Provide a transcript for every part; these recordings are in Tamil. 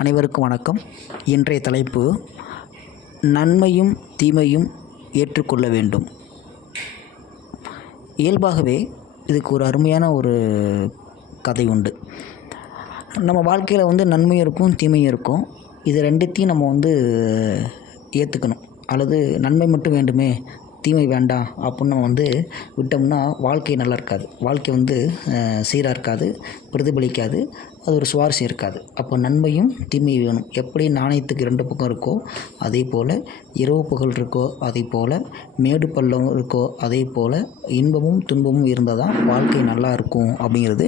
அனைவருக்கும் வணக்கம். இன்றைய தலைப்பு நன்மையும் தீமையும் ஏற்றுக்கொள்ள வேண்டும். இயல்பாகவே இதுக்கு ஒரு அருமையான ஒரு கதை உண்டு. நம்ம வாழ்க்கையில் நன்மையும் இருக்கும், தீமையும் இருக்கும். இது ரெண்டுத்தையும் நம்ம ஏற்றுக்கணும். அல்லது நன்மை மட்டும் வேண்டுமே, தீமை வேண்டாம் அப்படின்னு நம்ம விட்டோம்னா வாழ்க்கை நல்லா இருக்காது. வாழ்க்கை சீராக இருக்காது, பிரதிபலிக்காது, அது ஒரு சுவாரஸ்யம் இருக்காது. அப்போ நன்மையும் தீமையும் வேணும். எப்படி நாணயத்துக்கு ரெண்டு பக்கம் இருக்கோ அதே போல், இரவு பகல் இருக்கோ அதே போல், மேடு பள்ளம் இருக்கோ அதே போல், இன்பமும் துன்பமும் இருந்தால் தான் வாழ்க்கை நல்லா இருக்கும் அப்படிங்கிறது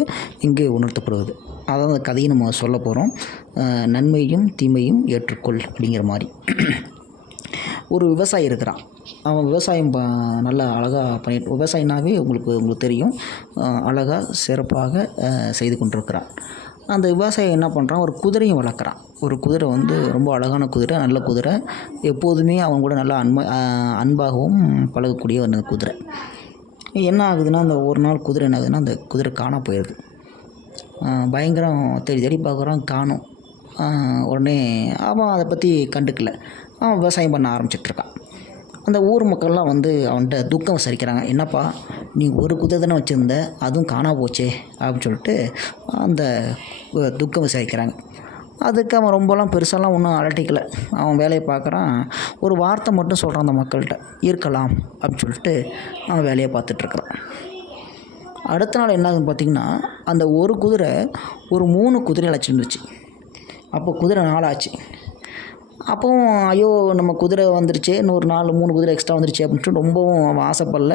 இங்கே உணர்த்தப்படுவது. அதான் அந்த கதையை நம்ம சொல்ல போகிறோம். நன்மையும் தீமையும் ஏற்றுக்கொள் அப்படிங்கிற மாதிரி. ஒரு விவசாயி இருக்கிறான். அவன் விவசாயம் நல்லா அழகாக பண்ணிட்டு, விவசாயினாவே உங்களுக்கு தெரியும், அழகாக சிறப்பாக செய்து கொண்டிருக்கிறான். அந்த விவசாயி என்ன பண்ணுறான், ஒரு குதிரையும் வளர்க்குறான். ஒரு குதிரை ரொம்ப அழகான குதிரை, நல்ல குதிரை. எப்போதுமே அவங்க கூட நல்லா அன்பாகவும் பழகக்கூடிய அந்த குதிரை. என்ன ஆகுதுன்னா, அந்த ஒரு நாள் குதிரை என்ன ஆகுதுன்னா, அந்த குதிரை காணாம போயிடுது. பயங்கரம் தேடி தேடி பார்க்குறான், காணும். உடனே அவன் அதை பற்றி கண்டுக்கல. அவன் விவசாயம் பண்ண ஆரம்பிச்சிட்ருக்கான். அந்த ஊர் மக்கள்லாம் அவன்கிட்ட துக்கம் விசாரிக்கிறாங்க. என்னப்பா, நீ ஒரு குதிரை தானே வச்சுருந்த, அதுவும் காணா போச்சே அப்படின்னு சொல்லிட்டு அந்த துக்கம் விசாரிக்கிறாங்க. அதுக்கு அவன் ரொம்பலாம் பெருசாலாம் ஒன்றும் அலட்டிக்கலை. அவன் வேலையை பார்க்குறான். ஒரு வார்த்தை மட்டும் சொல்கிறான் அந்த மக்கள்கிட்ட, இருக்கலாம் அப்படின்னு சொல்லிட்டு அவன் வேலையை பார்த்துட்ருக்குறான். அடுத்த நாள் என்ன ஆகுதுன்னு பார்த்திங்கன்னா, அந்த ஒரு குதிரை ஒரு 3 குதிரை அழைச்சிருந்துச்சு. அப்போ குதிரை நாளாச்சு. அப்போவும் ஐயோ நம்ம குதிரை வந்துருச்சே, இன்னொரு 3 குதிரை எக்ஸ்ட்ரா வந்துருச்சு அப்படின்ட்டு ரொம்பவும் அவன் ஆசைப்படல.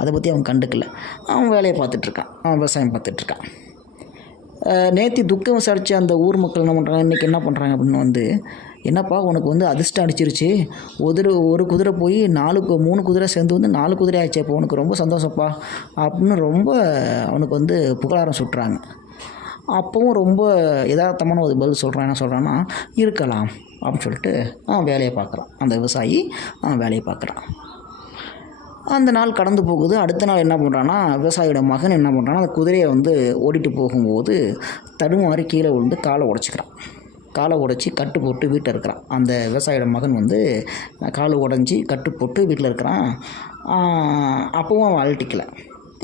அதை பற்றி அவன் கண்டுக்கல. அவன் வேலையை பார்த்துட்ருக்கான், அவன் விவசாயம் பார்த்துட்ருக்கான். நேற்று துக்கம் விசாரித்து அந்த ஊர் மக்கள் என்ன பண்ணுறாங்க, இன்றைக்கி என்ன பண்ணுறாங்க அப்படின்னு என்னப்பா உனக்கு அதிர்ஷ்டம் அடிச்சிருச்சு, ஒரு குதிரை போய் 3 குதிரை சேர்ந்து 4 குதிரை ஆயிடுச்சு, அப்போ உனக்கு ரொம்ப சந்தோஷப்பா அப்படின்னு ரொம்ப அவனுக்கு புகழாரம் சுட்டுறாங்க. அப்போவும் ரொம்ப யதார்த்தமான ஒரு பதில் சொல்கிறான். என்ன சொல்கிறான்னா, இருக்கலாம் அப்படின்னு சொல்லிட்டு அவன் வேலையை பார்க்குறான். அந்த விவசாயி அவன் வேலையை பார்க்குறான். அந்த நாள் கடந்து போகுது. அடுத்த நாள் என்ன பண்ணுறான்னா, விவசாயியோட மகன் என்ன பண்ணுறான்னா, அந்த குதிரையை ஓடிட்டு போகும்போது தடுமாறி கீழே விழுந்து காலை உடச்சிக்கிறான். காலை உடச்சி கட்டு போட்டு வீட்டில் இருக்கிறான். அந்த விவசாயியோட மகன் காலை உடஞ்சி கட்டு போட்டு வீட்டில் இருக்கிறான். அப்போவும் அவன் அழட்டிக்கலை.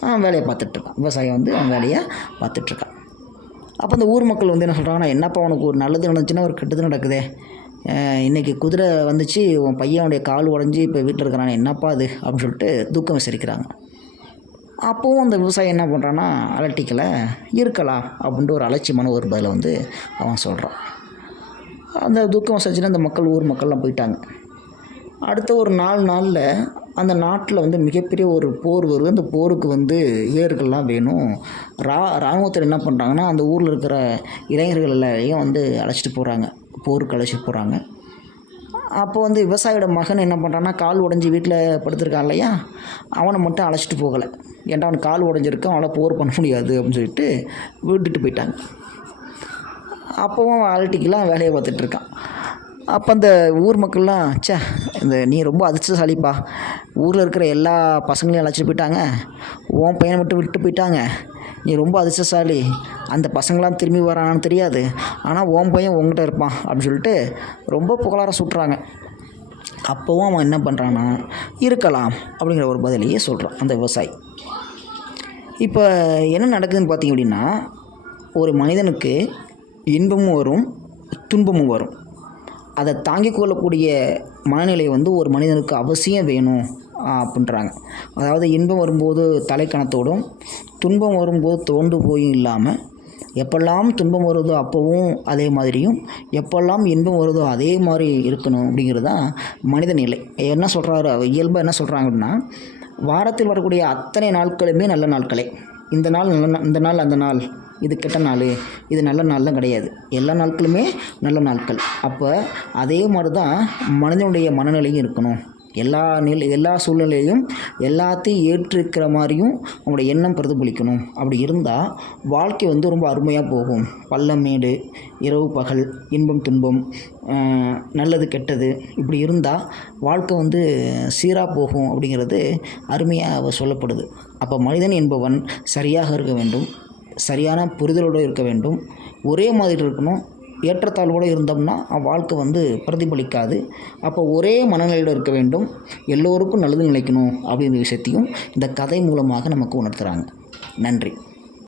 அவன் வேலையை பார்த்துட்ருக்கான். விவசாயி அவன் வேலையை பார்த்துட்ருக்கான். அப்போ அந்த ஊர் மக்கள் என்ன சொல்கிறாங்கன்னா, என்னப்பா உனக்கு ஒரு நல்லது நடந்துச்சுன்னா ஒரு கெட்டது நடக்குதே, இன்றைக்கி குதிரை வந்துச்சு, உன் பையனுடைய கால் உடஞ்சி இப்போ வீட்டில் இருக்கிறானே, என்னப்பா அது அப்படின்னு சொல்லிட்டு துக்கம் விசாரிக்கிறாங்க. அப்போவும் அந்த விவசாயி என்ன பண்ணுறான்னா, அலட்டிக்கலை, இருக்கலாம் அப்படின்ட்டு ஒரு அலட்சியமான ஒரு பதிலை அவன் சொல்கிறான். அந்த துக்கம் விசாரிச்சுன்னா அந்த ஊர் மக்கள்லாம் போயிட்டாங்க. அடுத்த ஒரு 4 நாளில் அந்த நாட்டில் மிகப்பெரிய ஒரு போர் வருது. அந்த போருக்கு வீரர்கள்லாம் வேணும். இராணுவத்தில் என்ன பண்ணுறாங்கன்னா, அந்த ஊரில் இருக்கிற இளைஞர்கள் எல்லாரையும் அழைச்சிட்டு போகிறாங்க, போருக்கு அழைச்சிட்டு போகிறாங்க. அப்போ விவசாயியோட மகன் என்ன பண்ணுறான்னா, கால் உடஞ்சி வீட்டில் படுத்திருக்கான் இல்லையா, அவனை மட்டும் அழைச்சிட்டு போகலை. ஏன்டா அவனுக்கு கால் உடஞ்சிருக்கான், அவனால் போர் பண்ண முடியாது அப்படின்னு சொல்லிட்டு விட்டுட்டு போயிட்டாங்க. அப்போவும் அவன் அலட்டிக்கெலாம் வேலையை பார்த்துட்ருக்கான். அப்போ அந்த ஊர் மக்கள்லாம், நீ ரொம்ப அதிர்ஷ்டசாலிப்பா, ஊரில் இருக்கிற எல்லா பசங்களையும் அழைச்சிட்டு போயிட்டாங்க, உன் பையனை மட்டும் விட்டு போயிட்டாங்க, நீ ரொம்ப அதிர்ஷ்டசாலி, அந்த பசங்களாம் திரும்பி வரானான்னு தெரியாது, ஆனால் உன் பையன் உங்கள்கிட்ட இருப்பான் அப்படின்னு சொல்லிட்டு ரொம்ப புகழாரம் சுட்டுறாங்க. அப்போவும் அவன் என்ன பண்ணுறான்னா, இருக்கலாம் அப்படிங்கிற ஒரு பதிலையே சொல்கிறான் அந்த விவசாயி. இப்போ என்ன நடக்குதுன்னு பார்த்திங்க அப்படின்னா, ஒரு மனிதனுக்கு இன்பமும் வரும், துன்பமும் வரும். அதை தாங்கிக் கொள்ளக்கூடிய மனநிலை ஒரு மனிதனுக்கு அவசியம் வேணும் அப்படின்றாங்க. அதாவது இன்பம் வரும்போது தலைக்கணத்தோடும், துன்பம் வரும்போது தோண்டு போயும் இல்லாமல், எப்பெல்லாம் துன்பம் வருதோ அப்போவும் அதே மாதிரியும், எப்பெல்லாம் இன்பம் வருதோ அதே மாதிரி இருக்கணும் அப்படிங்கிறது தான் மனித நிலை. என்ன சொல்கிறாரு, இயல்பாக என்ன சொல்கிறாங்க அப்படின்னா, வாரத்தில் வரக்கூடிய அத்தனை நாட்களுமே நல்ல நாட்களே. இந்த நாள் அந்த நாள், இது கெட்ட நாள், இது நல்ல நாள்லாம் கிடையாது. எல்லா நாட்களுமே நல்ல நாட்கள். அப்போ அதே மாதிரி தான் மனிதனுடைய மனநிலையும் இருக்கணும். எல்லா சூழ்நிலையும் எல்லாத்தையும் ஏற்றிருக்கிற மாதிரியும் நம்மளுடைய எண்ணம் பிரதிபலிக்கணும். அப்படி இருந்தால் வாழ்க்கை ரொம்ப அருமையாக போகும். பள்ளமேடு, இரவு பகல், இன்பம் துன்பம், நல்லது கெட்டது, இப்படி இருந்தால் வாழ்க்கை சீராக போகும் அப்படிங்கிறது அருமையாக சொல்லப்படுது. அப்போ மனிதன் என்பவன் சரியாக இருக்க வேண்டும், சரியான புரிதலோடு இருக்க வேண்டும், ஒரே மாதிரி இருக்கணும், ஏற்றத்தாழ்வோடு இருந்தோம்னா வாழ்க்கை வந்து பிரதிபலிக்காது. அப்போ ஒரே மனநிலையில் இருக்க வேண்டும், எல்லோருக்கும் நல்லது நினைக்கணும் அப்படிங்கிற விஷயத்தையும் இந்த கதை மூலமாக நமக்கு உணர்த்துகிறாங்க. நன்றி.